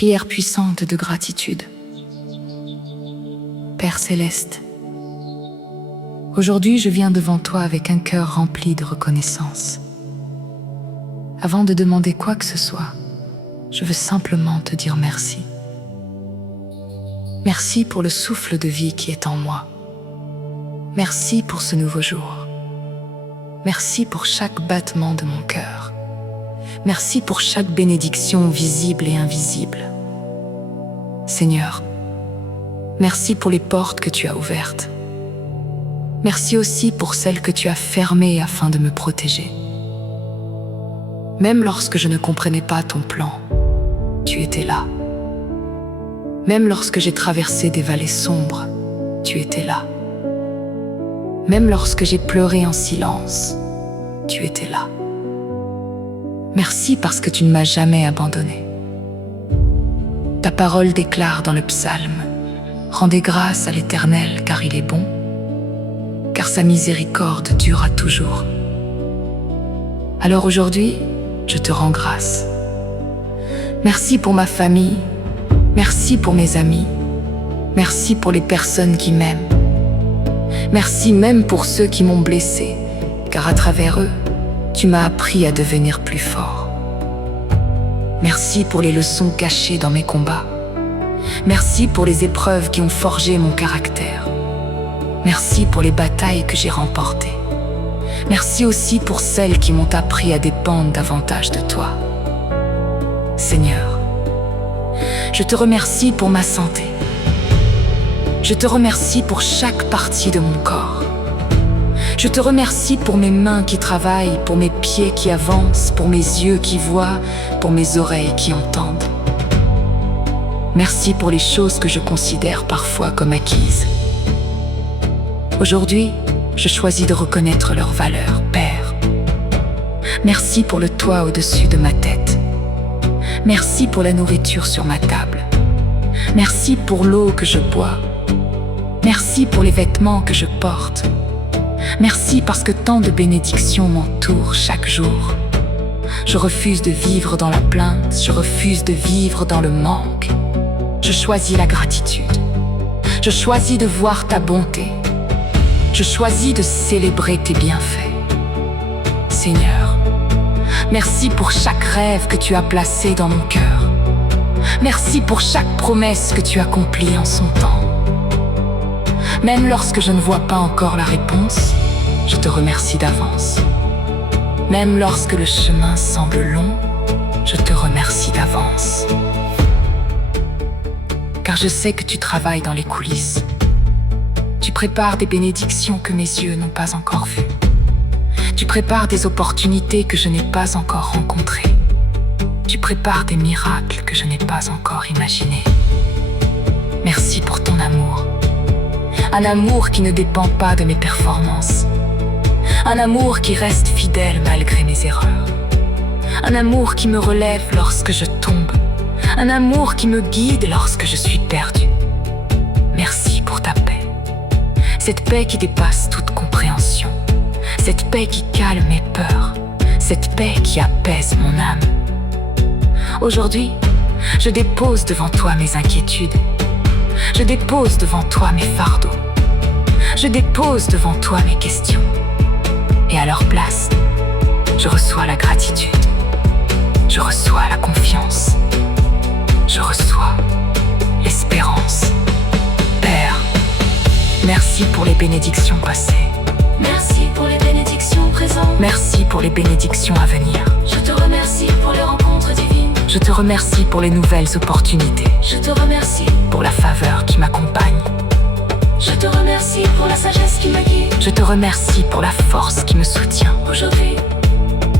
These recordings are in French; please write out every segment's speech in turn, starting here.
Prière puissante de gratitude. Père céleste, aujourd'hui je viens devant toi avec un cœur rempli de reconnaissance. Avant de demander quoi que ce soit, je veux simplement te dire merci. Merci pour le souffle de vie qui est en moi. Merci pour ce nouveau jour. Merci pour chaque battement de mon cœur. Merci pour chaque bénédiction visible et invisible. Seigneur, merci pour les portes que tu as ouvertes. Merci aussi pour celles que tu as fermées afin de me protéger. Même lorsque je ne comprenais pas ton plan, tu étais là. Même lorsque j'ai traversé des vallées sombres, tu étais là. Même lorsque j'ai pleuré en silence, tu étais là. Merci parce que tu ne m'as jamais abandonné. Ta parole déclare dans le psaume: rendez grâce à l'Éternel car il est bon, car sa miséricorde durera toujours. Alors aujourd'hui, je te rends grâce. Merci pour ma famille, merci pour mes amis, merci pour les personnes qui m'aiment. Merci même pour ceux qui m'ont blessé, car à travers eux, tu m'as appris à devenir plus fort. Merci pour les leçons cachées dans mes combats. Merci pour les épreuves qui ont forgé mon caractère. Merci pour les batailles que j'ai remportées. Merci aussi pour celles qui m'ont appris à dépendre davantage de toi. Seigneur, je te remercie pour ma santé. Je te remercie pour chaque partie de mon corps. Je te remercie pour mes mains qui travaillent, pour mes pieds qui avancent, pour mes yeux qui voient, pour mes oreilles qui entendent. Merci pour les choses que je considère parfois comme acquises. Aujourd'hui, je choisis de reconnaître leur valeur, Père. Merci pour le toit au-dessus de ma tête. Merci pour la nourriture sur ma table. Merci pour l'eau que je bois. Merci pour les vêtements que je porte. Merci parce que tant de bénédictions m'entourent chaque jour. Je refuse de vivre dans la plainte, je refuse de vivre dans le manque. Je choisis la gratitude. Je choisis de voir ta bonté. Je choisis de célébrer tes bienfaits. Seigneur, merci pour chaque rêve que tu as placé dans mon cœur. Merci pour chaque promesse que tu accomplis en son temps. Même lorsque je ne vois pas encore la réponse, je te remercie d'avance. Même lorsque le chemin semble long, je te remercie d'avance. Car je sais que tu travailles dans les coulisses. Tu prépares des bénédictions que mes yeux n'ont pas encore vues. Tu prépares des opportunités que je n'ai pas encore rencontrées. Tu prépares des miracles que je n'ai pas encore imaginés. Merci pour ton amour. Un amour qui ne dépend pas de mes performances. Un amour qui reste fidèle malgré mes erreurs. Un amour qui me relève lorsque je tombe. Un amour qui me guide lorsque je suis perdu. Merci pour ta paix. Cette paix qui dépasse toute compréhension. Cette paix qui calme mes peurs. Cette paix qui apaise mon âme. Aujourd'hui, je dépose devant toi mes inquiétudes. Je dépose devant toi mes fardeaux. Je dépose devant toi mes questions. Et à leur place, je reçois la gratitude. Je reçois la confiance. Je reçois l'espérance. Père, merci pour les bénédictions passées. Merci pour les bénédictions présentes. Merci pour les bénédictions à venir. Je te remercie pour les rencontres divines. Je te remercie pour les nouvelles opportunités. Je te remercie pour la faveur qui m'accompagne. Je te remercie pour la sagesse qui me guide. Je te remercie pour la force qui me soutient. Aujourd'hui,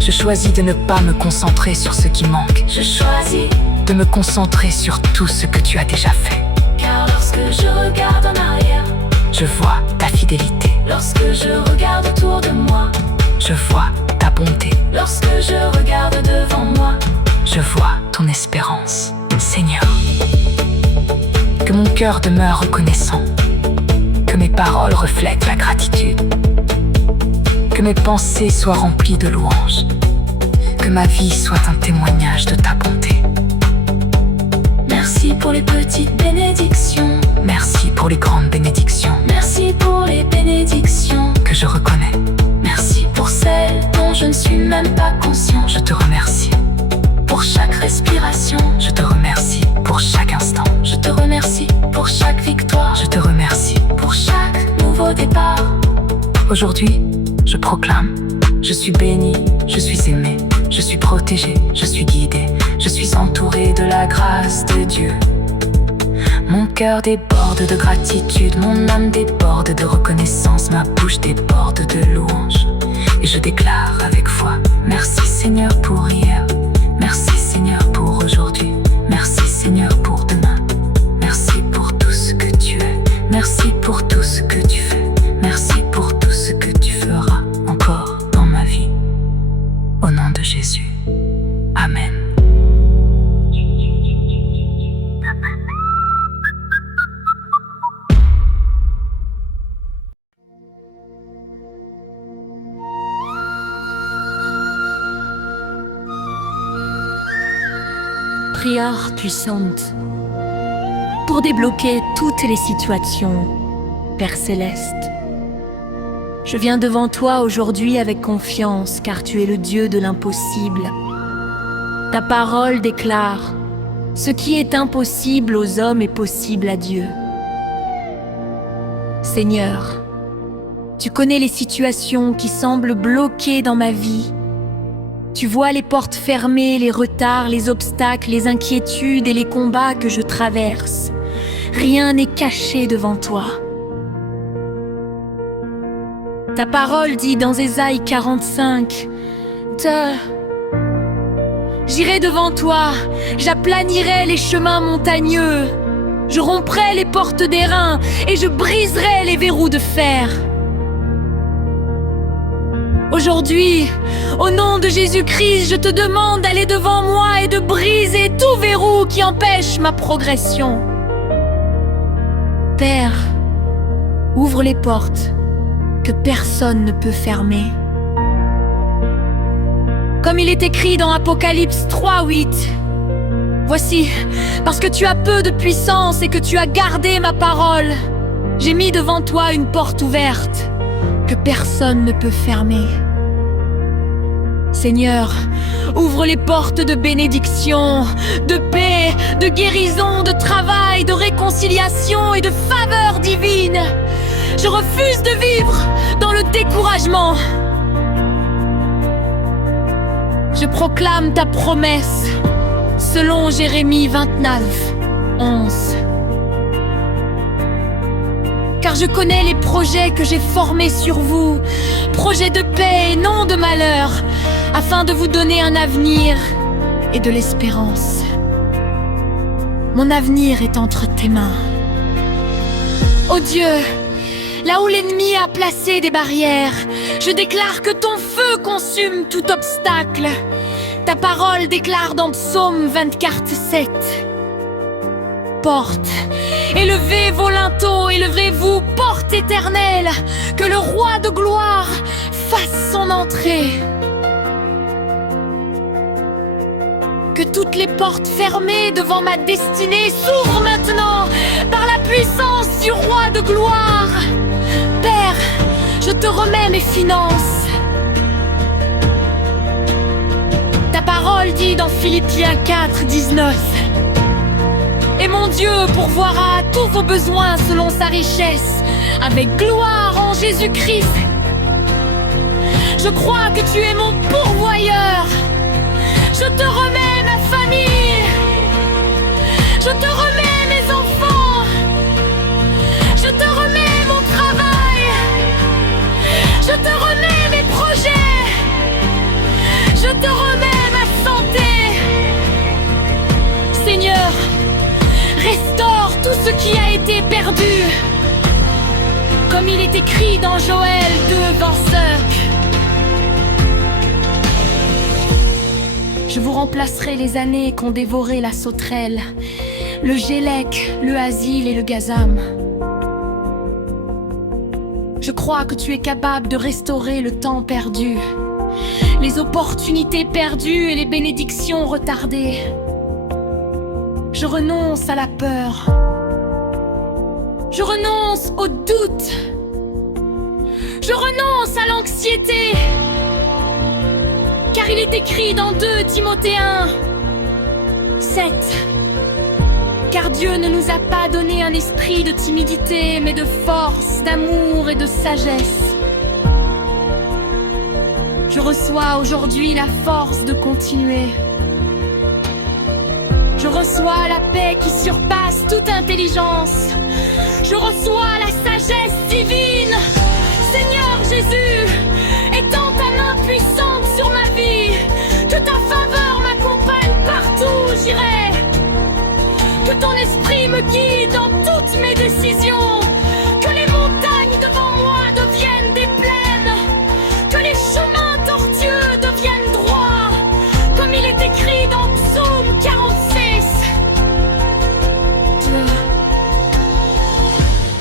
je choisis de ne pas me concentrer sur ce qui manque. Je choisis de me concentrer sur tout ce que tu as déjà fait. Car lorsque je regarde en arrière, je vois ta fidélité. Lorsque je regarde autour de moi, je vois ta bonté. Lorsque je regarde devant moi, je vois ton espérance. Seigneur, que mon cœur demeure reconnaissant. Que mes paroles reflètent la gratitude. Que mes pensées soient remplies de louanges. Que ma vie soit un témoignage de ta bonté. pour les grandes bénédictions Merci pour les bénédictions que je reconnais. Merci pour celles dont je ne suis même pas conscient. Je te remercie. Pour chaque respiration, Je te remercie pour chaque instant. je te remercie pour chaque victoire, Je te remercie. pour chaque nouveau départ. Aujourd'hui, je proclame, je suis béni, je suis aimé, je suis protégé, je suis guidé, je suis entouré de la grâce de Dieu. Mon cœur déborde de gratitude, mon âme déborde de reconnaissance, ma bouche déborde de louanges. Et je déclare avec foi, merci Seigneur pour hier, merci Seigneur pour aujourd'hui, merci Seigneur pour demain. Merci pour tout ce que tu es, merci pour tout ce que tu fais, merci pour tout ce que tu feras encore dans ma vie. Au nom de Jésus, Amen. Prière puissante pour débloquer toutes les situations, Père Céleste. Je viens devant toi aujourd'hui avec confiance car tu es le Dieu de l'impossible. Ta parole déclare: ce qui est impossible aux hommes est possible à Dieu. Seigneur, tu connais les situations qui semblent bloquées dans ma vie. Tu vois les portes fermées, les retards, les obstacles, les inquiétudes et les combats que je traverse. Rien n'est caché devant toi. Ta parole dit dans Ésaïe 45, j'irai devant toi, j'aplanirai les chemins montagneux, je romprai les portes d'airain et je briserai les verrous de fer. Aujourd'hui, au nom de Jésus-Christ, je te demande d'aller devant moi et de briser tout verrou qui empêche ma progression. Père, ouvre les portes que personne ne peut fermer. Comme il est écrit dans Apocalypse 3:8, voici, parce que tu as peu de puissance et que tu as gardé ma parole, j'ai mis devant toi une porte ouverte que personne ne peut fermer. Seigneur, ouvre les portes de bénédiction, de paix, de guérison, de travail, de réconciliation et de faveur divine. Je refuse de vivre dans le découragement. Je proclame ta promesse selon Jérémie 29:11. Car je connais les projets que j'ai formés sur vous, projets de paix et non de malheur, afin de vous donner un avenir et de l'espérance. Mon avenir est entre tes mains. Ô Dieu, là où l'ennemi a placé des barrières, je déclare que ton feu consume tout obstacle. Ta parole déclare dans Psaume 24:7. Porte, élevez vos linteaux, élevez-vous, porte éternelle, que le roi de gloire fasse son entrée. Que toutes les portes fermées devant ma destinée s'ouvrent maintenant par la puissance du roi de gloire. Père, je te remets mes finances. Ta parole dit dans Philippiens 4:19. Et mon Dieu pourvoira tous vos besoins selon sa richesse, avec gloire en Jésus-Christ. Je crois que tu es mon pourvoyeur. Je te remets ma famille. Je te remets mes enfants. Je te remets mon travail. Je te remets mes projets. Je te remets ma santé. Seigneur, restaure tout ce qui a été perdu. Comme il est écrit dans Joël 2:25. Je vous remplacerai les années qu'ont dévoré la sauterelle, le gélec, le asile et le gazam. Je crois que tu es capable de restaurer le temps perdu, les opportunités perdues et les bénédictions retardées. Je renonce à la peur. Je renonce au doute. Je renonce à l'anxiété. Car il est écrit dans 2 Timothée 1:7. Car Dieu ne nous a pas donné un esprit de timidité, mais de force, d'amour et de sagesse. Je reçois aujourd'hui la force de continuer. Je reçois la paix qui surpasse toute intelligence. Je reçois la sagesse divine. Seigneur Jésus, étends ta main puissante sur ma vie. Que ta faveur m'accompagne partout où j'irai. Que ton esprit me guide dans toutes mes décisions. Que les montagnes devant moi deviennent des plaines. Que les chemins tortueux deviennent droits. Comme il est écrit dans Psaume 46.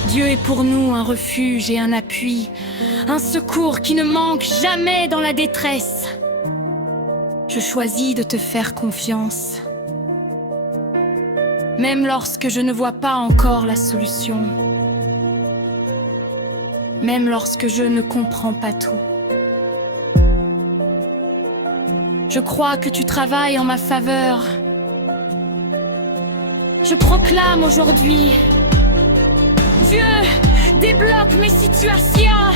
Dieu est pour nous un refuge et un appui. Un secours qui ne manque jamais dans la détresse. Je choisis de te faire confiance. Même lorsque je ne vois pas encore la solution. Même lorsque je ne comprends pas tout. Je crois que tu travailles en ma faveur. Je proclame aujourd'hui: Dieu, débloque mes situations.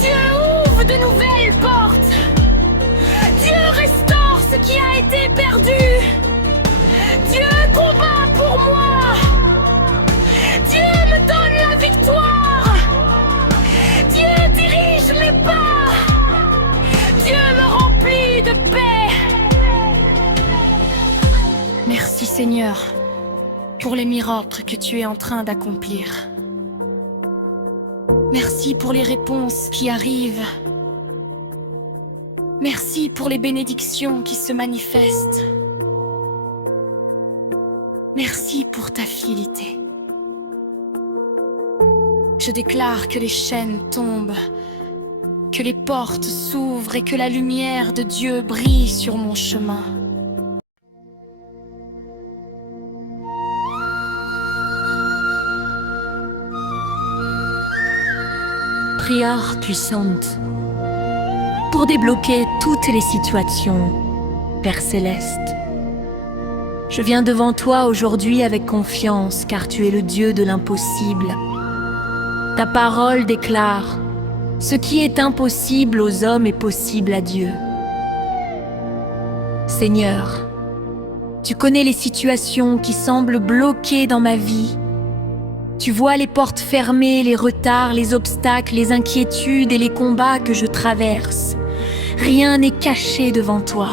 Dieu, ouvre de nouvelles portes. Dieu, restaure ce qui a été perdu. Dieu, combat pour moi. Dieu, me donne la victoire. Dieu, dirige mes pas. Dieu, me remplit de paix. Merci Seigneur pour les miracles que tu es en train d'accomplir. Merci pour les réponses qui arrivent. Merci pour les bénédictions qui se manifestent. Merci pour ta fidélité. Je déclare que les chaînes tombent, que les portes s'ouvrent et que la lumière de Dieu brille sur mon chemin. Prière puissante pour débloquer toutes les situations, Père Céleste. Je viens devant toi aujourd'hui avec confiance, car tu es le Dieu de l'impossible. Ta parole déclare: ce qui est impossible aux hommes est possible à Dieu. Seigneur, tu connais les situations qui semblent bloquées dans ma vie. Tu vois les portes fermées, les retards, les obstacles, les inquiétudes et les combats que je traverse. Rien n'est caché devant toi.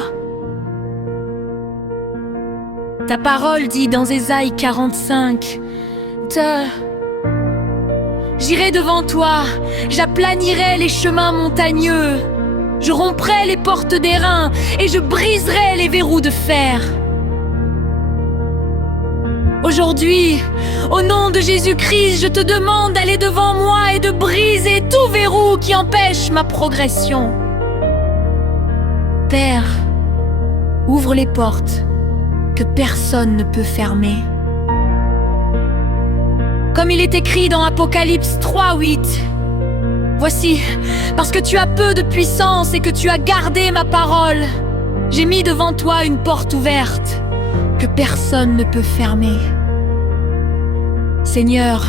Ta parole dit dans Ésaïe 45, j'irai devant toi, j'aplanirai les chemins montagneux, je romprai les portes d'airain et je briserai les verrous de fer. Aujourd'hui, au nom de Jésus-Christ, je te demande d'aller devant moi et de briser tout verrou qui empêche ma progression. Père, ouvre les portes que personne ne peut fermer. Comme il est écrit dans Apocalypse 3:8, voici, parce que tu as peu de puissance et que tu as gardé ma parole, j'ai mis devant toi une porte ouverte que personne ne peut fermer. Seigneur,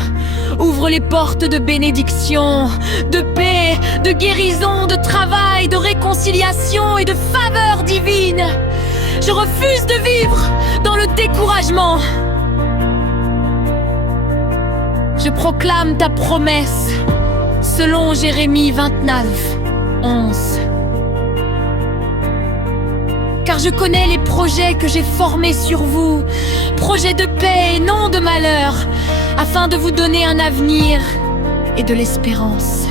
ouvre les portes de bénédiction, de paix, de guérison, de travail, de réconciliation et de faveur divine. Je refuse de vivre dans le découragement. Je proclame ta promesse selon Jérémie 29:11. Car je connais les projets que j'ai formés sur vous, projets de paix et non de malheur, afin de vous donner un avenir et de l'espérance.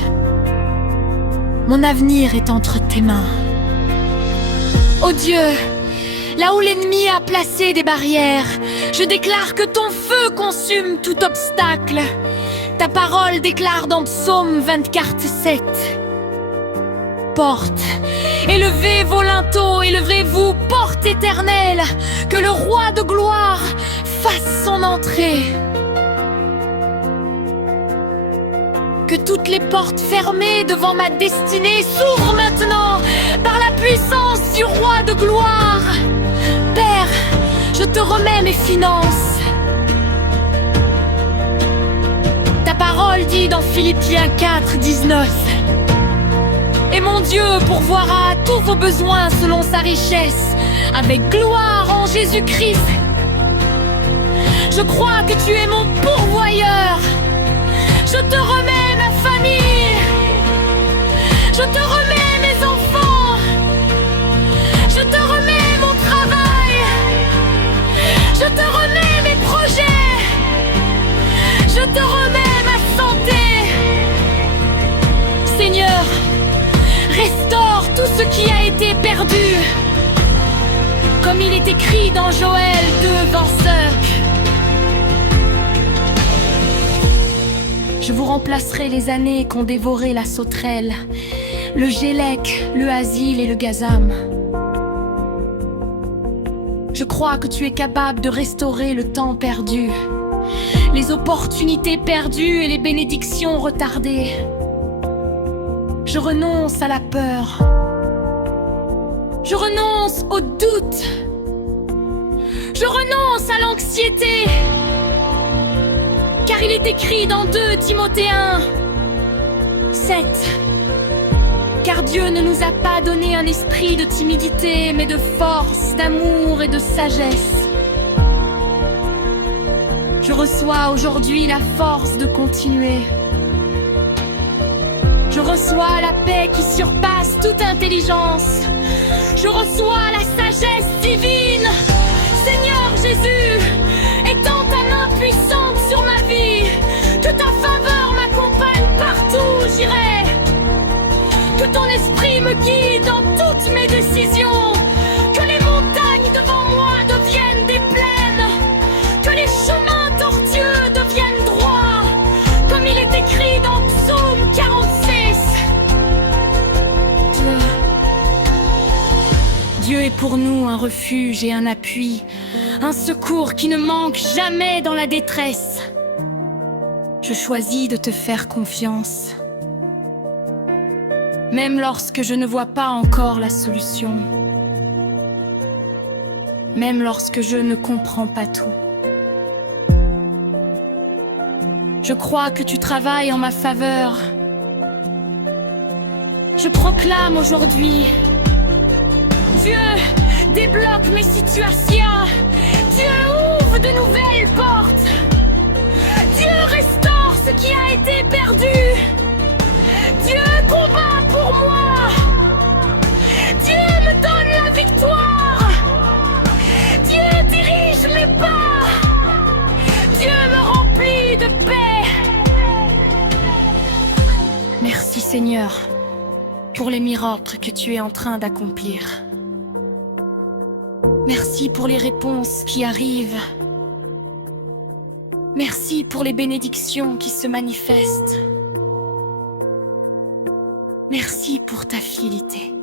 Mon avenir est entre tes mains. Ô Dieu, là où l'ennemi a placé des barrières, je déclare que ton feu consume tout obstacle. Ta parole déclare dans Psaume 24:7. Porte, élevez vos linteaux, élevez-vous, porte éternelle, que le roi de gloire fasse son entrée. que toutes les portes fermées devant ma destinée s'ouvrent maintenant par la puissance du roi de gloire. Père, je te remets mes finances. Ta parole dit dans Philippiens 4, 19: Et mon Dieu pourvoira à tous vos besoins selon sa richesse, avec gloire en Jésus-Christ. Je crois que tu es mon pourvoyeur. Je te remets ma famille. Je te remets mes enfants. Je te remets mon travail. Je te remets mes projets. Je te remets ma santé. Seigneur, restaure tout ce qui a été perdu. Comme il est écrit dans Joël 2, 25. Je vous remplacerai les années qu'ont dévoré la sauterelle, le gélec, le asile et le gazam. Je crois que tu es capable de restaurer le temps perdu, les opportunités perdues et les bénédictions retardées. Je renonce à la peur. Je renonce au doute. Je renonce à l'anxiété. Car il est écrit dans 2 Timothée 1, 7. Car Dieu ne nous a pas donné un esprit de timidité, mais de force, d'amour et de sagesse. Je reçois aujourd'hui la force de continuer. Je reçois la paix qui surpasse toute intelligence. Je reçois la sagesse divine. Seigneur Jésus, étends ta main puissante sur ma vie. Que ta faveur m'accompagne partout où j'irai. Que ton esprit me guide dans toutes mes décisions. Que les montagnes devant moi deviennent des plaines. Que les chemins tortueux deviennent droits. Comme il est écrit dans Psaume 46. Dieu est pour nous un refuge et un appui, un secours qui ne manque jamais dans la détresse. Je choisis de te faire confiance, même lorsque je ne vois pas encore la solution, même lorsque je ne comprends pas tout. Je crois que tu travailles en ma faveur. Je proclame aujourd'hui: Dieu, débloque mes situations. Dieu, ouvre de nouvelles portes. Dieu, restaure ce qui a été perdu. Dieu, combat pour moi. Dieu, me donne la victoire. Dieu, dirige mes pas. Dieu, me remplit de paix. Merci Seigneur pour les miracles que tu es en train d'accomplir. Merci pour les réponses qui arrivent. Merci pour les bénédictions qui se manifestent. Merci pour ta fidélité.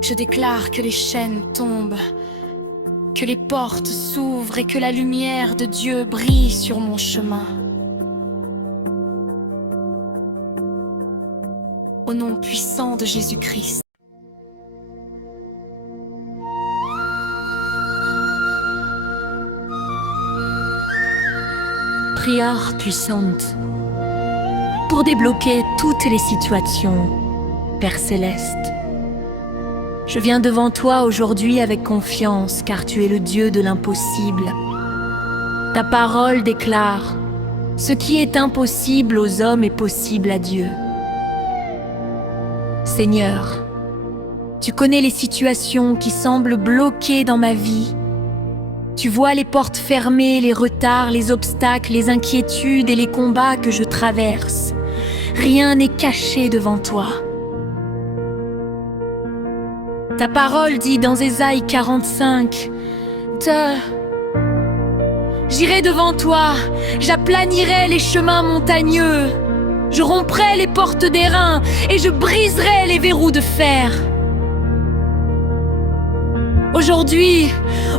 Je déclare que les chaînes tombent, que les portes s'ouvrent et que la lumière de Dieu brille sur mon chemin. Au nom puissant de Jésus-Christ. Prière puissante pour débloquer toutes les situations, Père Céleste. Je viens devant toi aujourd'hui avec confiance, car tu es le Dieu de l'impossible. Ta parole déclare: ce qui est impossible aux hommes est possible à Dieu. Seigneur, tu connais les situations qui semblent bloquées dans ma vie. Tu vois les portes fermées, les retards, les obstacles, les inquiétudes et les combats que je traverse. Rien n'est caché devant toi. Ta parole dit dans Ésaïe 45, J'irai devant toi, j'aplanirai les chemins montagneux, je romprai les portes d'airain et je briserai les verrous de fer. Aujourd'hui,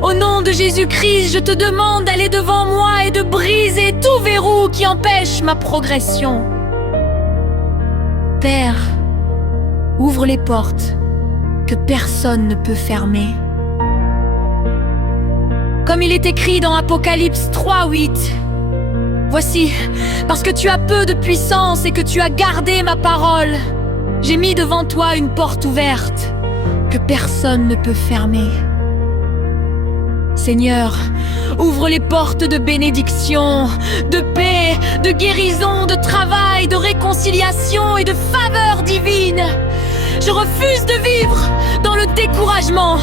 au nom de Jésus-Christ, je te demande d'aller devant moi et de briser tout verrou qui empêche ma progression. Père, ouvre les portes que personne ne peut fermer. Comme il est écrit dans Apocalypse 3:8. Voici, parce que tu as peu de puissance et que tu as gardé ma parole, j'ai mis devant toi une porte ouverte que personne ne peut fermer. Seigneur, ouvre les portes de bénédiction, de paix, de guérison, de travail, de réconciliation et de faveur divine. Je refuse de vivre dans le découragement.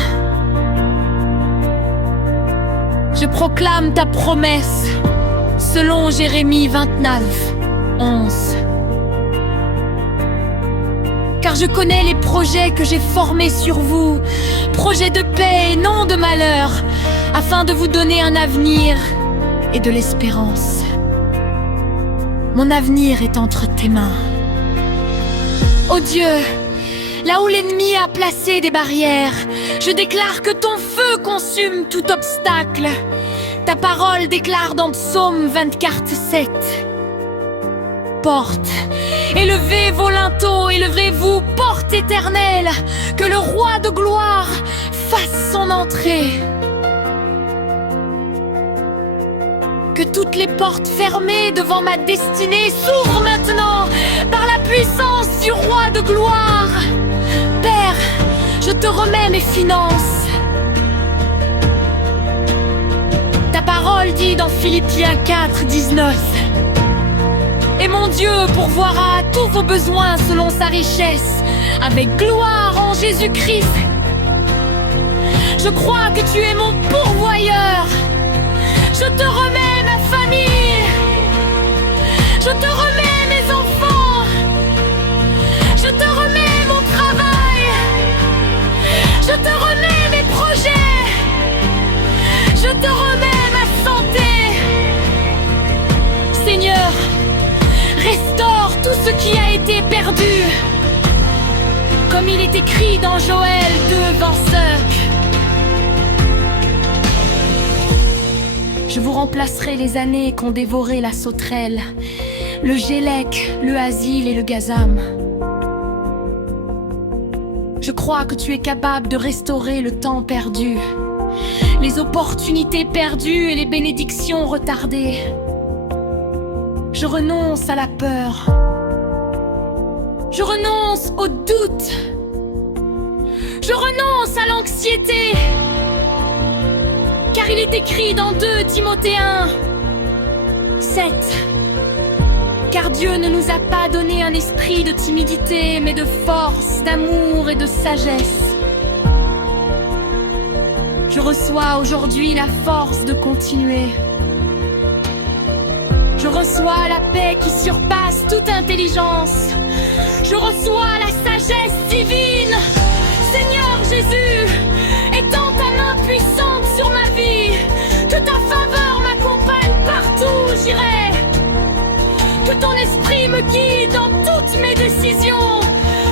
Je proclame ta promesse selon Jérémie 29:11. Car je connais les projets que j'ai formés sur vous, projets de paix et non de malheur, afin de vous donner un avenir et de l'espérance. Mon avenir est entre tes mains. Ô Dieu, là où l'ennemi a placé des barrières, je déclare que ton feu consume tout obstacle. Ta parole déclare dans Psaume 24:7. Porte, élevez vos linteaux, élevez-vous, porte éternelle, que le roi de gloire fasse son entrée. Que toutes les portes fermées devant ma destinée s'ouvrent maintenant par la puissance du roi de gloire. Père, je te remets mes finances. Ta parole dit dans Philippiens 4:19. Et mon Dieu pourvoira tous vos besoins selon sa richesse, avec gloire en Jésus-Christ. Je crois que tu es mon pourvoyeur. Je te remets ma famille. Je te remets mes enfants. Je te remets mon travail. Je te remets mes projets. Je te remets ma santé. Seigneur, restaure tout ce qui a été perdu. Comme il est écrit dans Joël 2:25. Je vous remplacerai les années qu'ont dévoré la sauterelle, le gélec, le asile et le gazam. Je crois que tu es capable de restaurer le temps perdu, les opportunités perdues et les bénédictions retardées. Je renonce à la peur. Je renonce au doute. Je renonce à l'anxiété. Car il est écrit dans 2 Timothée 1:7. Car Dieu ne nous a pas donné un esprit de timidité, mais de force, d'amour et de sagesse. Je reçois aujourd'hui la force de continuer. Je reçois la paix qui surpasse toute intelligence. Je reçois la sagesse divine. Seigneur Jésus, étends ta main puissante sur ma vie. Que ta faveur m'accompagne partout où j'irai. Que ton esprit me guide dans toutes mes décisions.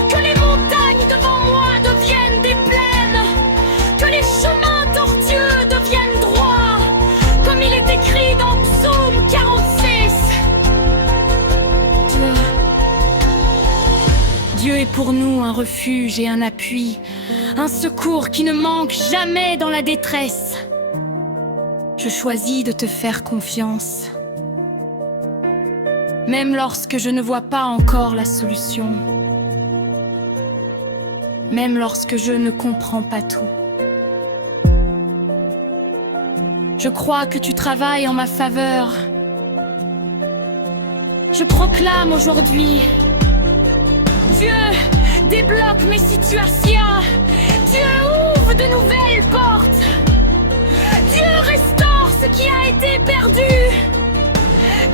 Que les montagnes devant moi deviennent des plaines. Que les chemins tortueux deviennent droits. Comme il est écrit dans Psaume 46. Dieu est pour nous un refuge et un appui, un secours qui ne manque jamais dans la détresse. Je choisis de te faire confiance, même lorsque je ne vois pas encore la solution, même lorsque je ne comprends pas tout. Je crois que tu travailles en ma faveur. Je proclame aujourd'hui: Dieu, débloque mes situations. Dieu, ouvre de nouvelles portes. Dieu, restaure ce qui a été perdu.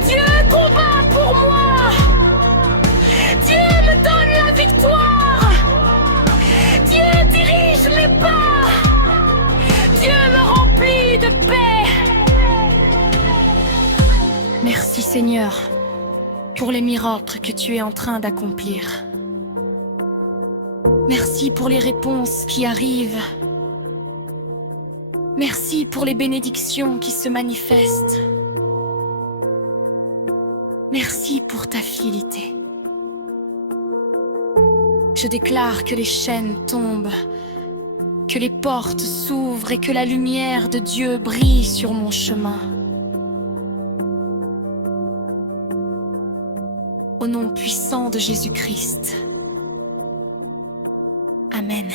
Dieu, combat pour moi. Dieu, me donne la victoire. Dieu, dirige mes pas. Dieu, me remplit de paix. Merci Seigneur pour les miracles que tu es en train d'accomplir. Merci pour les réponses qui arrivent. Merci pour les bénédictions qui se manifestent. Merci pour ta fidélité. Je déclare que les chaînes tombent, que les portes s'ouvrent et que la lumière de Dieu brille sur mon chemin. Au nom puissant de Jésus-Christ. Amen.